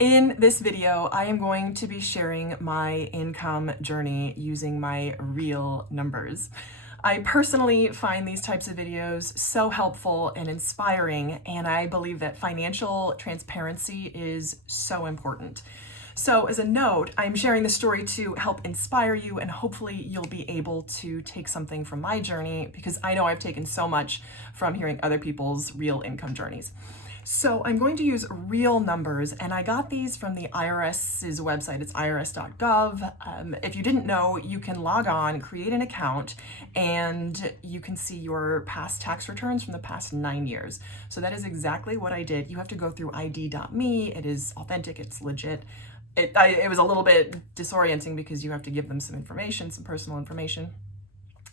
In this video, I am going to be sharing my income journey using my real numbers. I personally find these types of videos so helpful and inspiring, and I believe that financial transparency is so important. So as a note, I'm sharing this story to help inspire you, and hopefully you'll be able to take something from my journey, because I know I've taken so much from hearing other people's real income journeys. So I'm going to use real numbers, and I got these from the IRS's website. It's irs.gov. If you didn't know, you can log on, create an account, and you can see your past tax returns from the past 9 years. So that is exactly what I did. You have to go through ID.me. It is authentic, it's legit. It was a little bit disorienting because you have to give them some information, some personal information.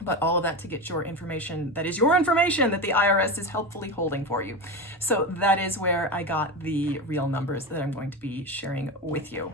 But all of that to get your information that is your information that the IRS is helpfully holding for you. So that is where I got the real numbers that I'm going to be sharing with you.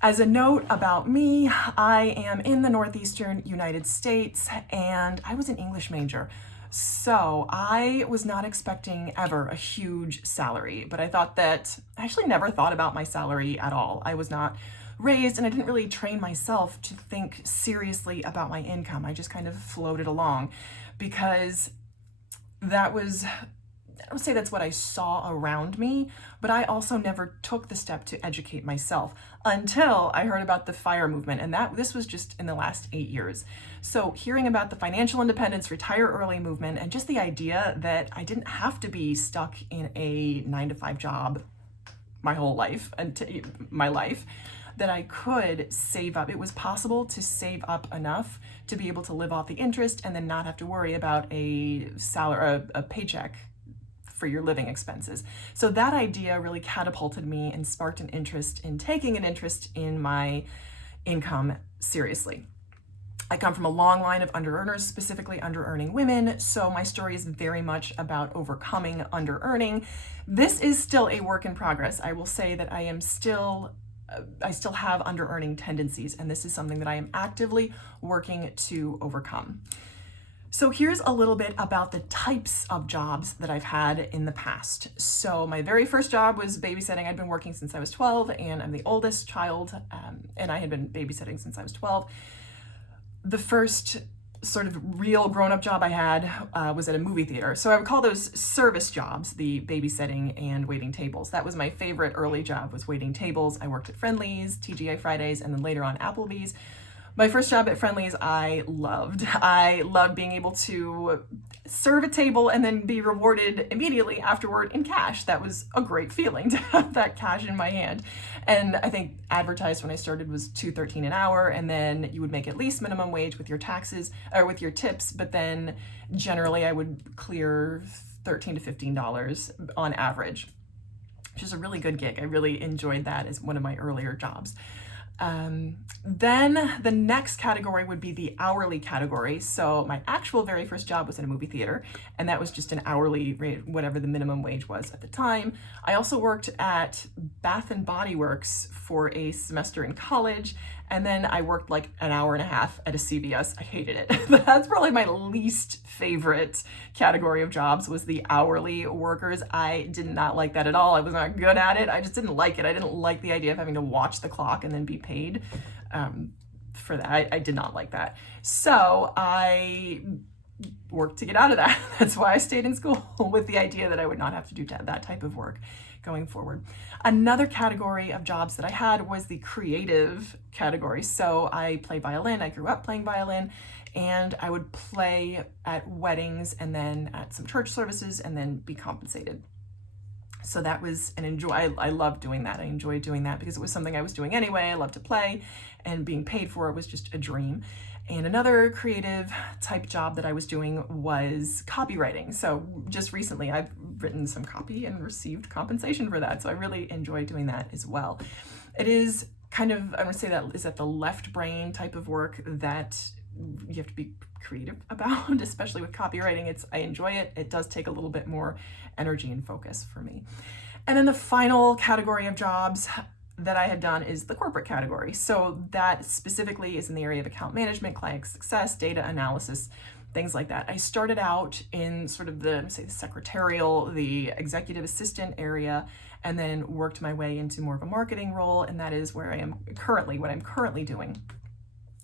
As a note about me, I am in the Northeastern United States, and I was an English major. So I was not expecting ever a huge salary, but I actually never thought about my salary at all. I was not raised, and I didn't really train myself to think seriously about my income. I just kind of floated along because I would say that's what I saw around me, but I also never took the step to educate myself until I heard about the FIRE movement, and this was just in the last 8 years. So hearing about the financial independence, retire early movement, and just the idea that I didn't have to be stuck in a 9-to-5 job my whole life, that I could save up. It was possible to save up enough to be able to live off the interest and then not have to worry about a paycheck for your living expenses. So that idea really catapulted me and sparked an interest in taking an interest in my income seriously. I come from a long line of under-earners, specifically under-earning women, so my story is very much about overcoming under-earning. This is still a work in progress. I will say that I still have under-earning tendencies, and this is something that I am actively working to overcome. So here's a little bit about the types of jobs that I've had in the past. So my very first job was babysitting. I'd been working since I was 12, and I'm the oldest child, and I had been babysitting since I was 12. The first sort of real grown-up job I had was at a movie theater. So I would call those service jobs, the babysitting and waiting tables. That was my favorite early job, was waiting tables. I worked at Friendly's, TGI Fridays, and then later on Applebee's. My first job at Friendly's, I loved. I loved being able to serve a table and then be rewarded immediately afterward in cash. That was a great feeling to have that cash in my hand. And I think advertised when I started was $2.13 an hour, and then you would make at least minimum wage with your taxes or with your tips, but then generally I would clear $13 to $15 on average, which is a really good gig. I really enjoyed that as one of my earlier jobs. Then the next category would be the hourly category. So my actual very first job was in a movie theater, and that was just an hourly rate, whatever the minimum wage was at the time. I also worked at Bath and Body Works for a semester in college, and then I worked like an hour and a half at a CVS. I hated it. That's probably my least favorite category of jobs, was the hourly workers. I did not like that at all. I was not good at it. I just didn't like it. I didn't like the idea of having to watch the clock and then be paid for that. I did not like that. So I worked to get out of that. That's why I stayed in school, with the idea that I would not have to do that type of work going forward. Another category of jobs that I had was the creative category. So I play violin. I grew up playing violin, and I would play at weddings and then at some church services and then be compensated. So that was I loved doing that. I enjoyed doing that because it was something I was doing anyway. I loved to play, and being paid for it was just a dream. And another creative type job that I was doing was copywriting. So just recently I've written some copy and received compensation for that. So I really enjoy doing that as well. It is kind of, I would say that is at the left brain type of work that you have to be creative about, especially with copywriting. I enjoy it. It does take a little bit more energy and focus for me. And then the final category of jobs that I had done is the corporate category. So that specifically is in the area of account management, client success, data analysis, things like that. I started out in sort of the secretarial, the executive assistant area, and then worked my way into more of a marketing role. And that is where I am currently, what I'm currently doing.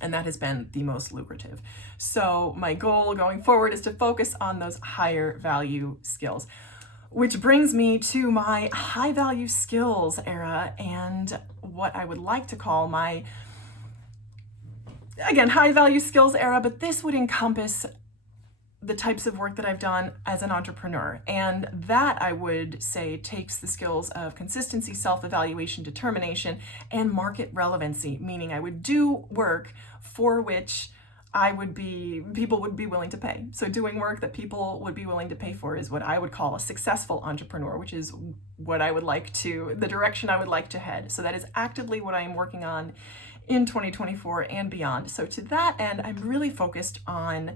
And that has been the most lucrative. So my goal going forward is to focus on those higher value skills, which brings me to my high value skills era and what I would like to call my, again, high value skills era, but this would encompass the types of work that I've done as an entrepreneur. And that, I would say, takes the skills of consistency, self-evaluation, determination, and market relevancy, meaning I would do work for which people would be willing to pay. So doing work that people would be willing to pay for is what I would call a successful entrepreneur, which is what I would like to, the direction I would like to head. So that is actively what I am working on in 2024 and beyond. So to that end, I'm really focused on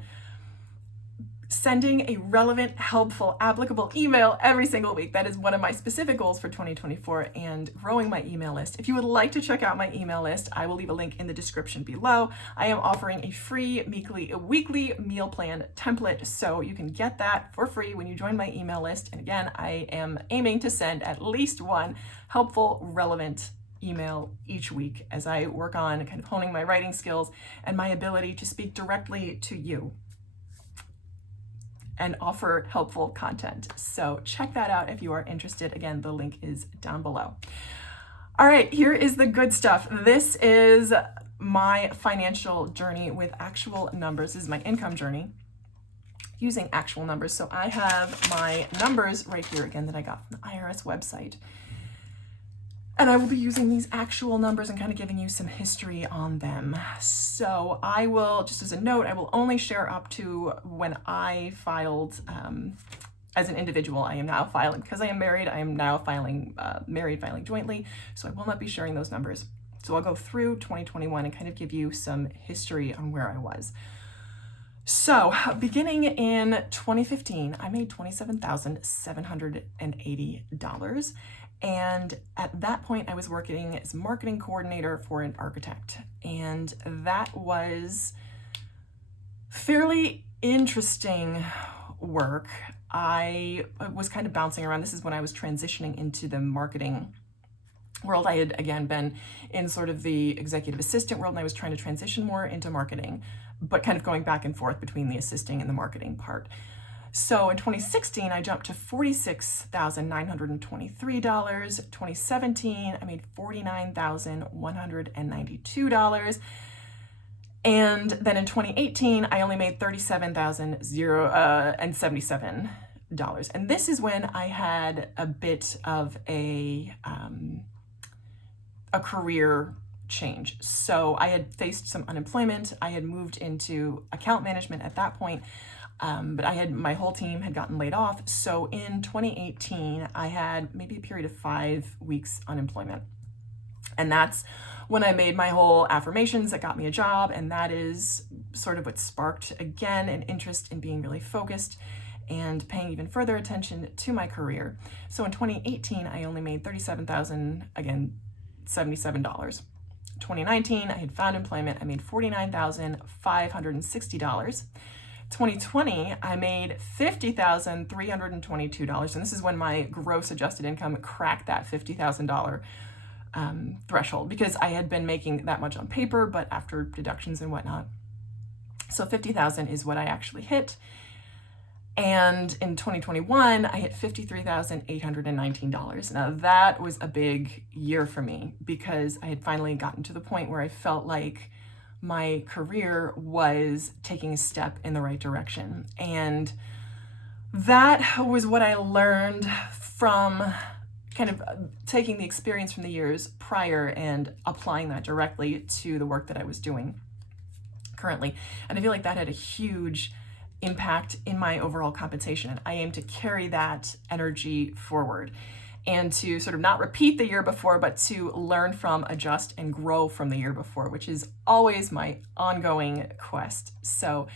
sending a relevant, helpful, applicable email every single week. That is one of my specific goals for 2024, and growing my email list. If you would like to check out my email list, I will leave a link in the description below. I am offering a free weekly meal plan template, so you can get that for free when you join my email list. And again, I am aiming to send at least one helpful, relevant email each week as I work on kind of honing my writing skills and my ability to speak directly to you and offer helpful content. So check that out if you are interested. Again, the link is down below. All right, here is the good stuff. This is my financial journey with actual numbers. This is my income journey using actual numbers. So I have my numbers right here again that I got from the IRS website. And I will be using these actual numbers and kind of giving you some history on them. So I will, just as a note, I will only share up to when I filed as an individual. I am now filing, because I am married, I am now filing jointly. So I will not be sharing those numbers. So I'll go through 2021 and kind of give you some history on where I was. So beginning in 2015, I made $27,780. And at that point, I was working as marketing coordinator for an architect. And that was fairly interesting work. I was kind of bouncing around. This is when I was transitioning into the marketing world. I had, again, been in sort of the executive assistant world, and I was trying to transition more into marketing, but kind of going back and forth between the assisting and the marketing part. So in 2016, I jumped to $46,923. 2017, I made $49,192. And then in 2018, I only made $37,077. And this is when I had a bit of a career change. So I had faced some unemployment. I had moved into account management at that point. But my whole team had gotten laid off. So in 2018, I had maybe a period of 5 weeks unemployment. And that's when I made my whole affirmations that got me a job. And that is sort of what sparked, again, an interest in being really focused and paying even further attention to my career. So in 2018, I only made $37,077. 2019, I had found employment. I made $49,560. 2020, I made $50,322, and this is when my gross adjusted income cracked that $50,000 threshold, because I had been making that much on paper, but after deductions and whatnot. So 50,000 is what I actually hit. And in 2021, I hit $53,819. Now that was a big year for me, because I had finally gotten to the point where I felt like my career was taking a step in the right direction. And that was what I learned from kind of taking the experience from the years prior and applying that directly to the work that I was doing currently. And I feel like that had a huge impact in my overall compensation. And I aim to carry that energy forward and to sort of not repeat the year before, but to learn from, adjust, and grow from the year before, which is always my ongoing quest. So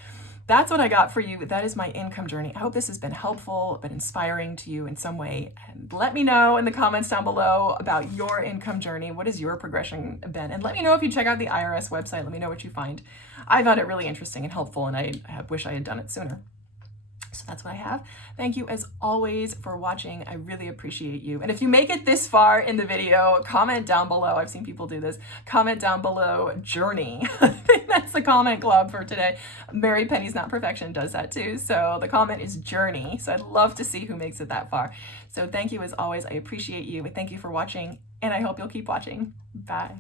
that's what I got for you. That is my income journey. I hope this has been helpful, been inspiring to you in some way. And let me know in the comments down below about your income journey. What has your progression been? And let me know if you check out the IRS website. Let me know what you find. I found it really interesting and helpful, and I wish I had done it sooner. So that's what I have. Thank you as always for watching. I really appreciate you. And if you make it this far in the video, comment down below. I've seen people do this. Comment down below journey. I think that's the comment club for today. Mary Penny's Not Perfection does that too. So the comment is journey. So I'd love to see who makes it that far. So thank you as always. I appreciate you. Thank you for watching, and I hope you'll keep watching. Bye.